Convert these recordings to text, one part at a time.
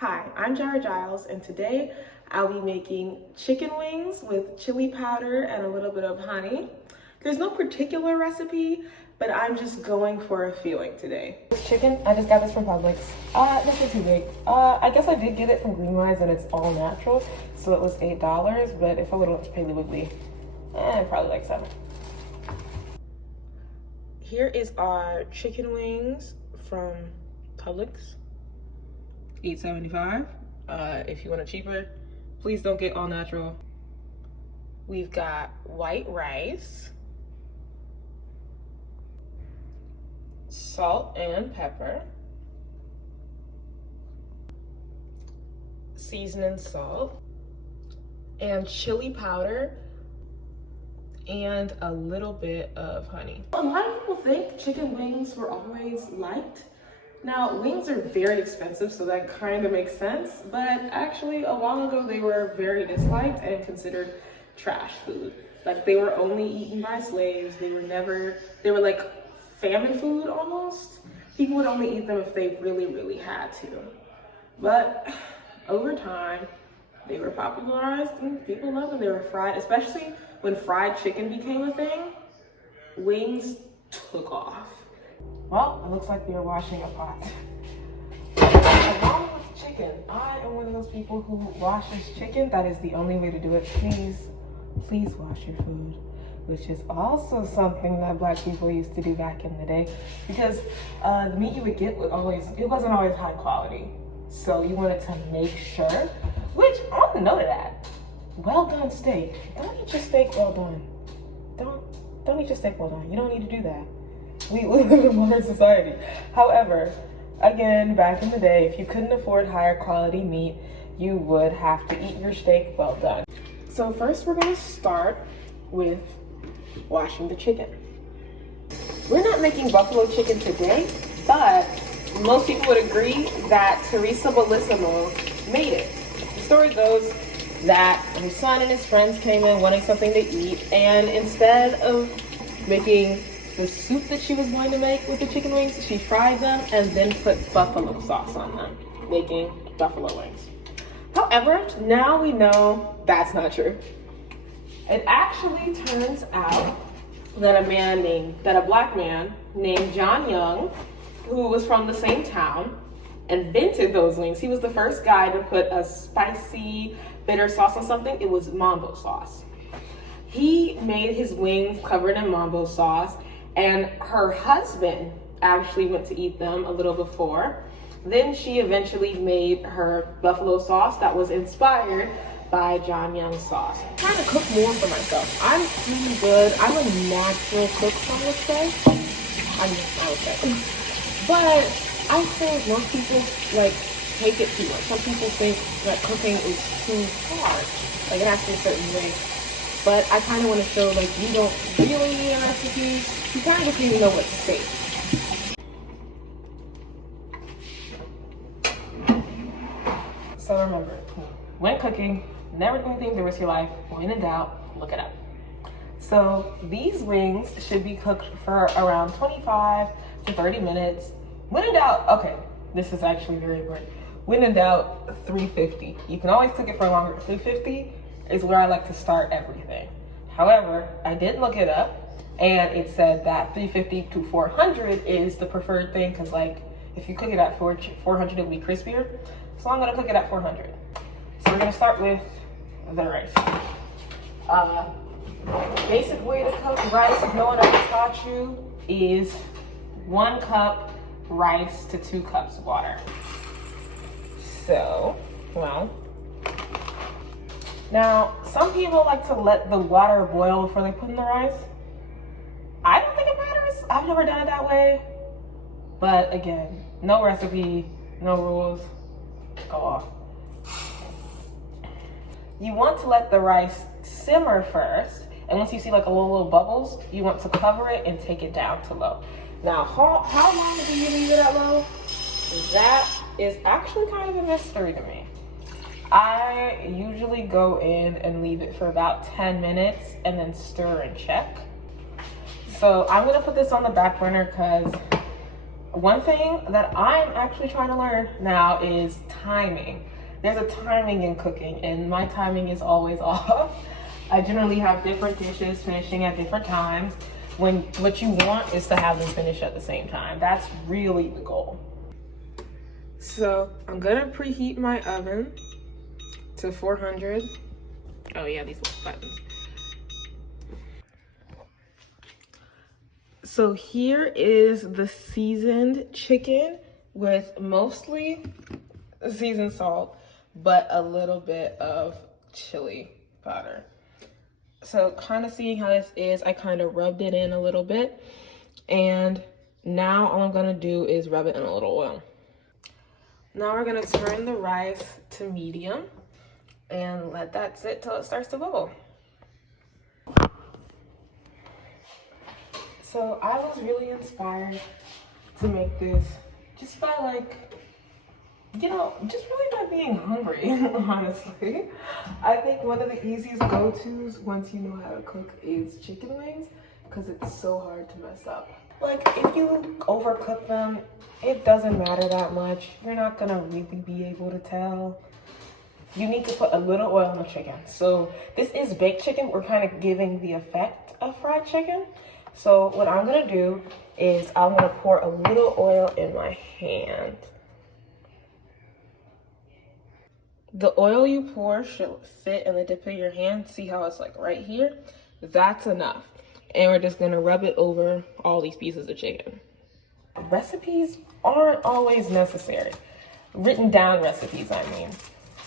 Hi, I'm Jara Giles, and today I'll be making chicken wings with chili powder and a little bit of honey. There's no particular recipe, but I'm just going for a feeling today. This chicken, I just got this from Publix. This is too big. I guess I did get it from Greenwise and it's all natural, so it was $8, but if I would have went to Piggly Wiggly, probably like $7. Here is our chicken wings from Publix. $8.75. If you want it cheaper, please don't get all natural. We've got white rice, salt and pepper, seasoning salt, and chili powder, and a little bit of honey. A lot of people think chicken wings were always liked. Now, wings are very expensive, so that kind of makes sense, but actually a while ago they were very disliked and considered trash food. Like, they were only eaten by slaves. They were like famine food almost. People would only eat them if they really, really had to. But over time, they were popularized and people loved them. They were fried, especially when fried chicken became a thing. Wings took off. Well, it looks like we are washing a pot. Along with chicken, I am one of those people who washes chicken. That is the only way to do it. Please wash your food, which is also something that Black people used to do back in the day, because the meat you would get it wasn't always high quality. So you wanted to make sure, which on the note of that, well done steak. Don't eat your steak well done. Don't eat your steak well done. You don't need to do that. We live in a modern society. However, again, back in the day, if you couldn't afford higher quality meat, you would have to eat your steak well done. So first we're gonna start with washing the chicken. We're not making buffalo chicken today, but most people would agree that Teresa Bellissimo made it. The story goes that his son and his friends came in wanting something to eat, and instead of making the soup that she was going to make with the chicken wings, she fried them and then put buffalo sauce on them, making buffalo wings. However, now we know that's not true. It actually turns out that a Black man named John Young, who was from the same town, invented those wings. He was the first guy to put a spicy, bitter sauce on something. It was mambo sauce. He made his wings covered in mambo sauce, and her husband actually went to eat them a little before. Then she eventually made her buffalo sauce that was inspired by John Young's sauce. I'm trying to cook more for myself. I'm really good. I'm a natural cook, some would say. I would say. But I think most people take it too much. Some people think that cooking is too hard. Like, it has to be a certain way. But I kind of want to show, you don't really need a recipe. You kind of just need to know what to say. So remember, when cooking, never do anything the rest of your life. When in doubt, look it up. So these wings should be cooked for around 25 to 30 minutes. When in doubt, okay, this is actually very important. When in doubt, 350. You can always cook it for longer. 350 is where I like to start everything. However, I did look it up, and it said that 350 to 400 is the preferred thing, because if you cook it at 400, it'll be crispier. So I'm gonna cook it at 400. So we're gonna start with the rice. Basic way to cook rice, if no one ever taught you, is 1 cup rice to 2 cups water. So, now, some people like to let the water boil before they put in the rice. I don't think it matters. I've never done it that way. But again, no recipe, no rules. Go off. You want to let the rice simmer first. And once you see a little bubbles, you want to cover it and take it down to low. Now, how long do you leave it at low? That is actually kind of a mystery to me. I usually go in and leave it for about 10 minutes and then stir and check. So I'm gonna put this on the back burner because One thing that I'm actually trying to learn now is timing. There's a timing in cooking, and my timing is always off. I generally have different dishes finishing at different times, when what you want is to have them finish at the same time. That's really the goal. So I'm gonna preheat my oven to 400. Oh yeah, these little buttons. So here is the seasoned chicken with mostly seasoned salt, but a little bit of chili powder. So kind of seeing how this is, I kind of rubbed it in a little bit. And now all I'm gonna do is rub it in a little oil. Now we're gonna turn the rice to medium and let that sit till it starts to bubble. So I was really inspired to make this just by just really by being hungry, honestly. I think one of the easiest go-tos once you know how to cook is chicken wings, because it's so hard to mess up. Like, if you overcook them, it doesn't matter that much. You're not gonna really be able to tell. You need to put a little oil on the chicken. So this is baked chicken. We're kind of giving the effect of fried chicken. So what I'm gonna do is I'm gonna pour a little oil in my hand. The oil you pour should fit in the dip of your hand. See how it's like right here? That's enough. And we're just gonna rub it over all these pieces of chicken. Recipes aren't always necessary. Written down recipes, I mean.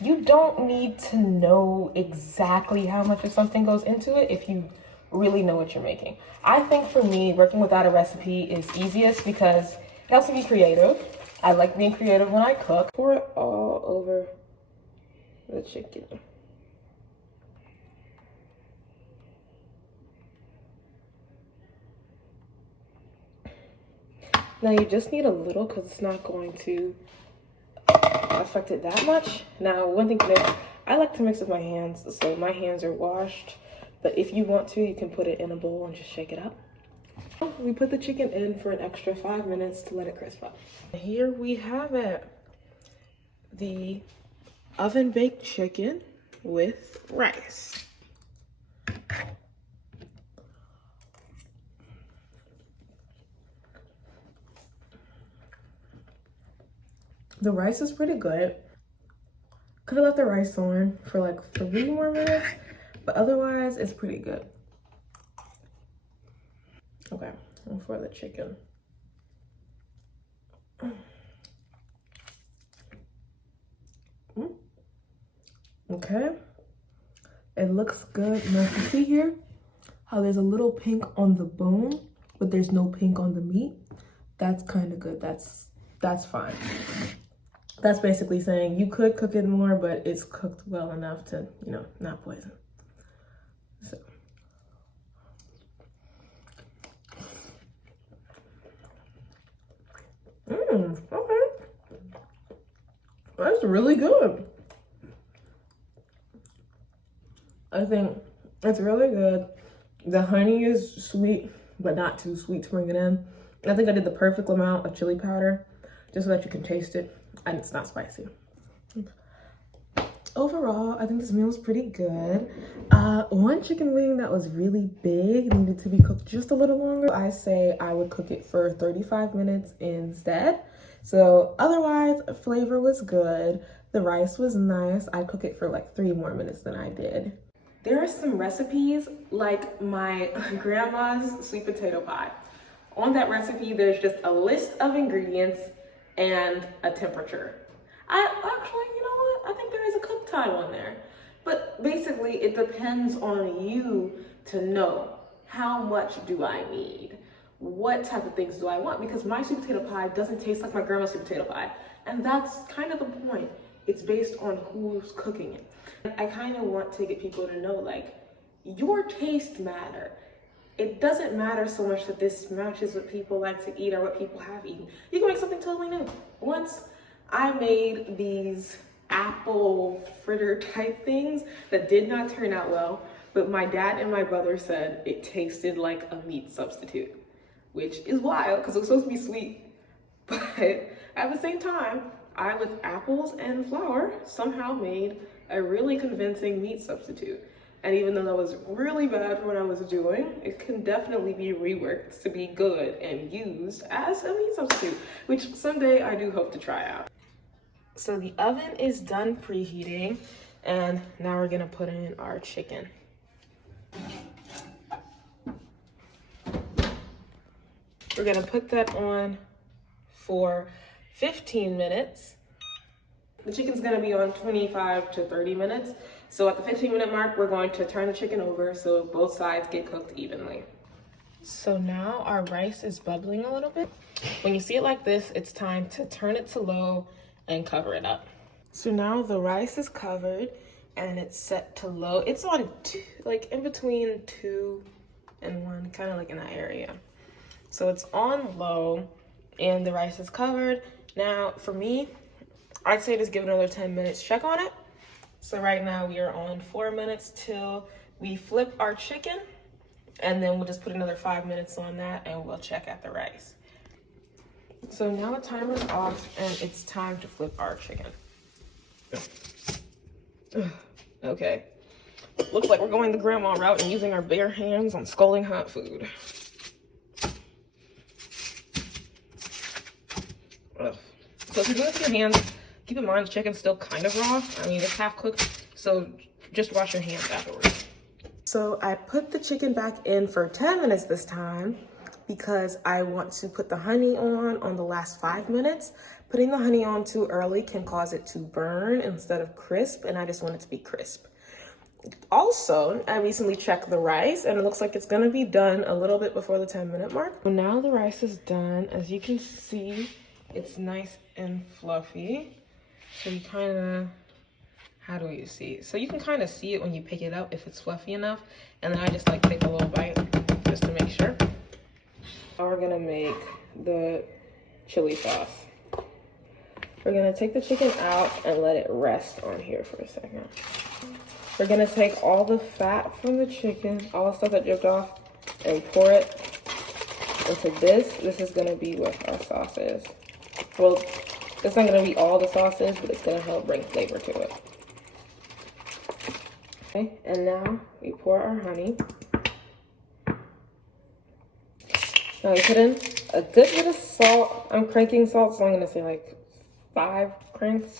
You don't need to know exactly how much of something goes into it if you really know what you're making. I think for me, working without a recipe is easiest because it helps me be creative. I like being creative when I cook. Pour it all over the chicken. Now you just need a little because it's not going to affect it that much. Now, one thing to note, I like to mix with my hands, so my hands are washed. But if you want to, you can put it in a bowl and just shake it up. We put the chicken in for an extra 5 minutes to let it crisp up. Here we have it. The oven baked chicken with rice. The rice is pretty good. Could have left the rice on for like 3 more minutes, but otherwise it's pretty good. Okay, and for the chicken. Okay, it looks good. Now you see here how there's a little pink on the bone, but there's no pink on the meat. That's kind of good. That's fine. That's basically saying you could cook it more, but it's cooked well enough to, not poison. So. Okay. That's really good. I think it's really good. The honey is sweet, but not too sweet to bring it in. I think I did the perfect amount of chili powder just so that you can taste it, and it's not spicy. Overall, I think this meal was pretty good. One chicken wing that was really big needed to be cooked just a little longer. I say I would cook it for 35 minutes instead. So otherwise, flavor was good. The rice was nice. I'd cook it for like 3 more minutes than I did. There are some recipes like my grandma's sweet potato pie. On that recipe, there's just a list of ingredients and a temperature. Actually, you know what? I think there is a cook time on there. But basically, it depends on you to know how much do I need? What type of things do I want? Because my sweet potato pie doesn't taste like my grandma's sweet potato pie. And that's kind of the point. It's based on who's cooking it. I kind of want to get people to know, like, your taste matter. It doesn't matter so much that this matches what people like to eat or what people have eaten. You can make something totally new. Once I made these apple fritter type things that did not turn out well, but my dad and my brother said it tasted like a meat substitute, which is wild because it was supposed to be sweet. But at the same time, I, with apples and flour, somehow made a really convincing meat substitute. And even though that was really bad for what I was doing, it can definitely be reworked to be good and used as a meat substitute, which someday I do hope to try out. So the oven is done preheating, and now we're gonna put in our chicken. We're gonna put that on for 15 minutes. The chicken's gonna be on 25 to 30 minutes. So at the 15-minute mark, we're going to turn the chicken over so both sides get cooked evenly. So now our rice is bubbling a little bit. When you see it like this, it's time to turn it to low and cover it up. So now the rice is covered and it's set to low. It's on like in between 2 and 1, kind of like in that area. So it's on low and the rice is covered. Now for me, I'd say just give it another 10 minutes, check on it. So right now we are on 4 minutes till we flip our chicken, and then we'll just put another 5 minutes on that and we'll check at the rice. So now the timer's off and it's time to flip our chicken. Okay. Looks like we're going the grandma route and using our bare hands on scalding hot food. Ugh. So if you're doing it with your hands, keep in mind the chicken's still kind of raw. I mean, it's half cooked, so just wash your hands afterwards. So I put the chicken back in for 10 minutes this time because I want to put the honey on the last 5 minutes. Putting the honey on too early can cause it to burn instead of crisp, and I just want it to be crisp. Also, I recently checked the rice and it looks like it's gonna be done a little bit before the 10-minute mark. So now the rice is done. As you can see, it's nice and fluffy. So you kind of, how do you see? So you can kind of see it when you pick it up if it's fluffy enough. And then I just like take a little bite just to make sure. Now we're gonna make the chili sauce. We're gonna take the chicken out and let it rest on here for a second. We're gonna take all the fat from the chicken, all the stuff that dripped off, and pour it into this. This is gonna be what our sauce is. Well, it's not gonna be all the sauces, but it's gonna help bring flavor to it. Okay, and now we pour our honey. Now we put in a good bit of salt. I'm cranking salt, so I'm gonna say like 5 cranks.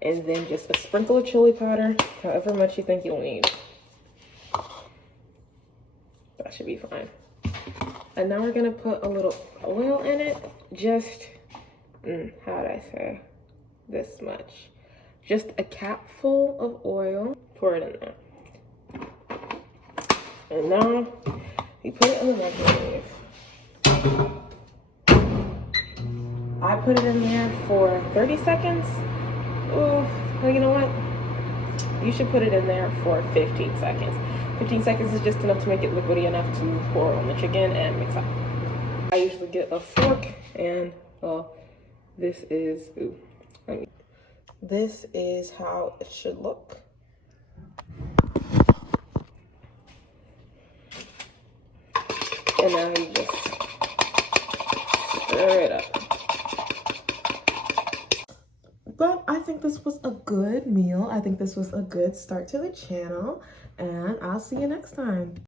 And then just a sprinkle of chili powder, however much you think you'll need. That should be fine. And now we're gonna put a little oil in it, just, how'd I say, this much. Just a capful of oil, pour it in there. And now we put it in the microwave. I put it in there for 30 seconds. Ooh, well, you know what? You should put it in there for 15 seconds. 15 seconds is just enough to make it liquidy enough to pour on the chicken and mix up. I usually get a fork and, well, this is, this is how it should look. And now you just stir it up. But I think this was a good meal. I think this was a good start to the channel, and I'll see you next time.